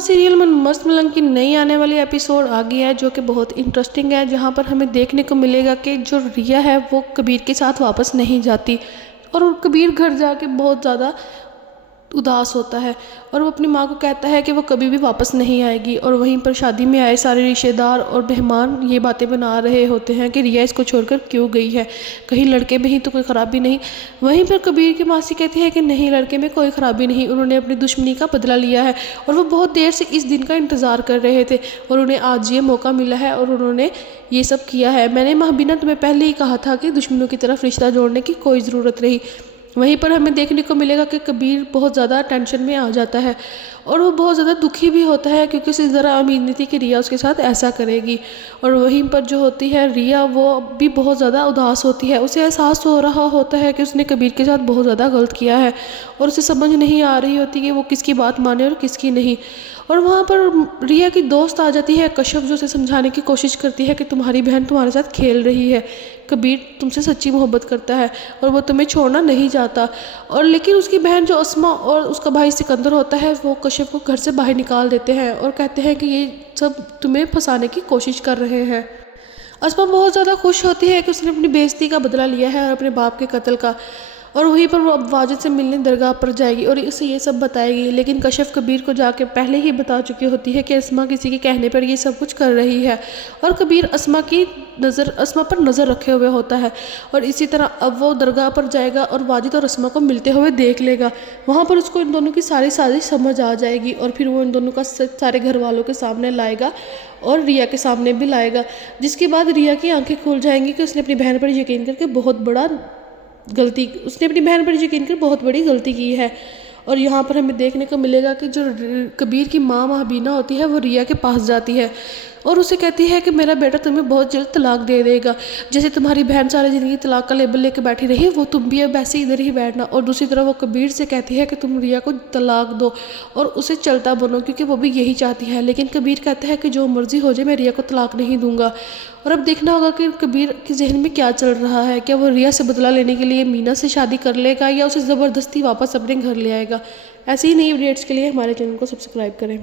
Serial میں مست ملنگ کی نئی آنے والی ایپیسوڈ آ گیا ہے جو کہ بہت انٹرسٹنگ ہے، جہاں پر ہمیں دیکھنے کو ملے گا کہ جو ریا ہے وہ کبیر کے ساتھ واپس نہیں جاتی اور کبیر گھر جا کے بہت زیادہ اداس ہوتا ہے اور وہ اپنی ماں کو کہتا ہے کہ وہ کبھی بھی واپس نہیں آئے گی، اور وہیں پر شادی میں آئے سارے رشتہ دار اور مہمان یہ باتیں بنا رہے ہوتے ہیں کہ ریا اس کو چھوڑ کر کیوں گئی ہے، کہیں لڑکے میں ہی تو کوئی خرابی نہیں۔ وہیں پر کبیر کی ماسی کہتی ہے کہ نہیں، لڑکے میں کوئی خرابی نہیں، انہوں نے اپنی دشمنی کا بدلہ لیا ہے اور وہ بہت دیر سے اس دن کا انتظار کر رہے تھے اور انہیں آج یہ موقع ملا ہے اور انہوں نے یہ سب کیا ہے۔ میں نے مہبینہ تمہیں پہلے ہی کہا تھا کہ دشمنوں کی طرف رشتہ جوڑنے کی کوئی ضرورت نہیں۔ وہیں پر ہمیں دیکھنے کو ملے گا کہ کبیر بہت زیادہ ٹینشن میں آ جاتا ہے اور وہ بہت زیادہ دکھی بھی ہوتا ہے کیونکہ اسے ذرا امید نہیں تھی کہ ریا اس کے ساتھ ایسا کرے گی، اور وہیں پر جو ہوتی ہے ریا وہ بھی بہت زیادہ اداس ہوتی ہے، اسے احساس ہو رہا ہوتا ہے کہ اس نے کبیر کے ساتھ بہت زیادہ غلط کیا ہے اور اسے سمجھ نہیں آ رہی ہوتی کہ وہ کس کی بات مانے اور کس کی نہیں۔ اور وہاں پر ریا کی دوست آ جاتی ہے کشف، جو اسے سمجھانے کی کوشش کرتی ہے کہ تمہاری بہن تمہارے ساتھ کھیل رہی ہے، کبیر تم سے سچی محبت کرتا ہے اور وہ تمہیں چھوڑنا نہیں چاہتا، اور لیکن اس کی بہن جو اسما اور اس کا بھائی سکندر ہوتا ہے وہ کشف کو گھر سے باہر نکال دیتے ہیں اور کہتے ہیں کہ یہ سب تمہیں پھنسانے کی کوشش کر رہے ہیں۔ اسما بہت زیادہ خوش ہوتی ہے کہ اس نے اپنی بے عزتی کا بدلہ لیا ہے اور اپنے باپ کے قتل کا، اور وہیں پر وہ اب واجد سے ملنے درگاہ پر جائے گی اور اسے یہ سب بتائے گی، لیکن کشف کبیر کو جا کے پہلے ہی بتا چکی ہوتی ہے کہ اسما کسی کے کہنے پر یہ سب کچھ کر رہی ہے، اور کبیر اسما پر نظر رکھے ہوئے ہوتا ہے، اور اسی طرح اب وہ درگاہ پر جائے گا اور واجد اور اسما کو ملتے ہوئے دیکھ لے گا، وہاں پر اس کو ان دونوں کی ساری سازش سمجھ آ جائے گی اور پھر وہ ان دونوں کا سارے گھر والوں کے سامنے لائے گا اور ریا کے سامنے بھی لائے گا، جس کے بعد ریا کی آنکھیں کھل جائیں گی کہ اس نے اپنی بہن پر یقین کر کے بہت بڑی غلطی کی ہے۔ اور یہاں پر ہمیں دیکھنے کو ملے گا کہ جو کبیر کی ماں مہبینہ ہوتی ہے وہ ریا کے پاس جاتی ہے اور اسے کہتی ہے کہ میرا بیٹا تمہیں بہت جلد طلاق دے دے گا، جیسے تمہاری بہن ساری زندگی طلاق کا لیبل لے کے بیٹھی رہی وہ تم بھی اب ایسے ادھر ہی بیٹھنا، اور دوسری طرف وہ کبیر سے کہتی ہے کہ تم ریا کو طلاق دو اور اسے چلتا بنو کیونکہ وہ بھی یہی چاہتی ہے، لیکن کبیر کہتا ہے کہ جو مرضی ہو جائے میں ریا کو طلاق نہیں دوں گا۔ اور اب دیکھنا ہوگا کہ کبیر کے ذہن میں کیا چل رہا ہے، کیا وہ ریا سے بدلہ لینے کے لیے مینا سے شادی کر لے گا یا اسے زبردستی واپس اپنے گھر لے آئے گا۔ ایسی ہی نئی اپڈیٹس کے لیے ہمارے چینل کو سبسکرائب کریں۔